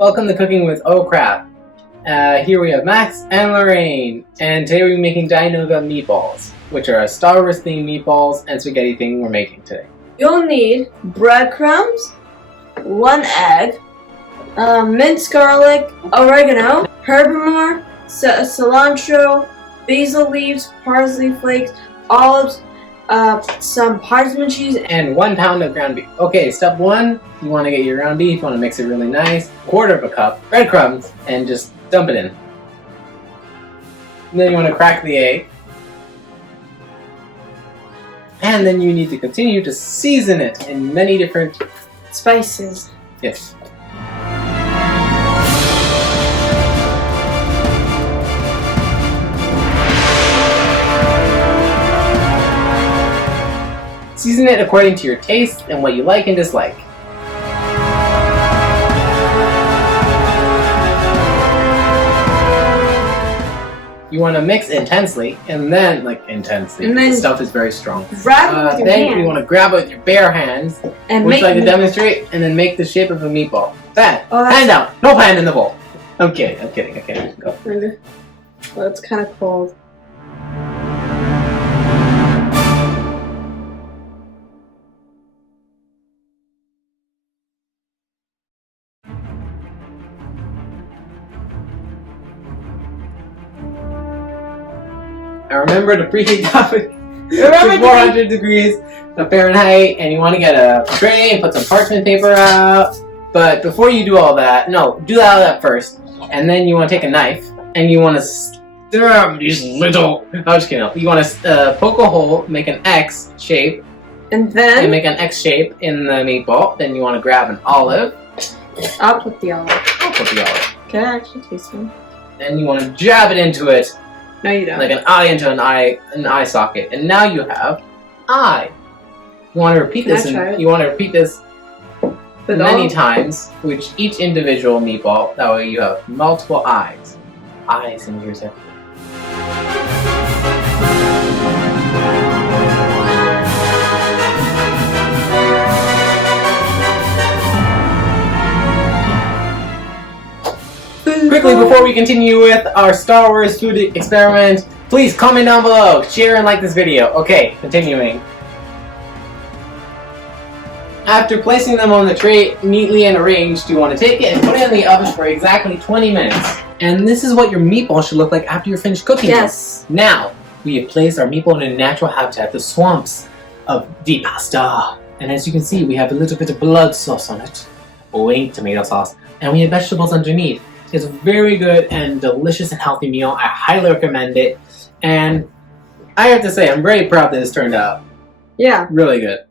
Welcome to Cooking with Oh Crap. Here we have Max and Lorraine, and today we're making Dianoga Meatballs, which are a Star Wars themed meatballs and spaghetti thing we're making today. You'll need breadcrumbs, 1 egg, minced garlic, oregano, herbivore, cilantro, basil leaves, parsley flakes, olives, some Parmesan cheese, and 1 pound of ground beef. Okay, step 1, you want to get your ground beef, you want to mix it really nice, 1/4 cup breadcrumbs, and just dump it in. And then you want to crack the egg. And then you need to continue to season it in many different spices. Yes. Season it according to your taste and what you like and dislike. You want to mix intensely, and then, the stuff is very strong. Grab it with your then hand. you want to grab it with your bare hands, And which like to demonstrate, and then make the shape of a meatball. That. Oh, hand down. No hand in the bowl. I'm kidding. Go. Well, it's kind of cold. And remember to preheat the oven to 400 degrees of Fahrenheit, and you want to get a tray and put some parchment paper out. But before you do all that, no, do all that first. And then you want to take a knife, and you want to stir these little... I'm just kidding. You want to poke a hole, make an X shape, And then... make an X shape in the meatball. Then you want to grab an olive. I'll put the olive. I'll put the olive. Can I actually taste one? And you want to jab it into it. No, you don't. Like an eye into an eye socket. And now you have eye. You want to repeat this. You want to repeat this many times, which each individual meatball. That way you have multiple eyes. Eyes and ears everywhere. Quickly, before we continue with our Star Wars food experiment, please comment down below, share and like this video. Okay, continuing. After placing them on the tray neatly and arranged, you want to take it and put it in the oven for exactly 20 minutes. And this is what your meatball should look like after you're finished cooking. Yes. Now, we have placed our meatball in a natural habitat, the swamps of the pasta. And as you can see, we have a little bit of blood sauce on it. Wink, tomato sauce. And we have vegetables underneath. It's a very good and delicious and healthy meal. I highly recommend it. And I have to say, I'm very proud that this turned out. Yeah. Really good.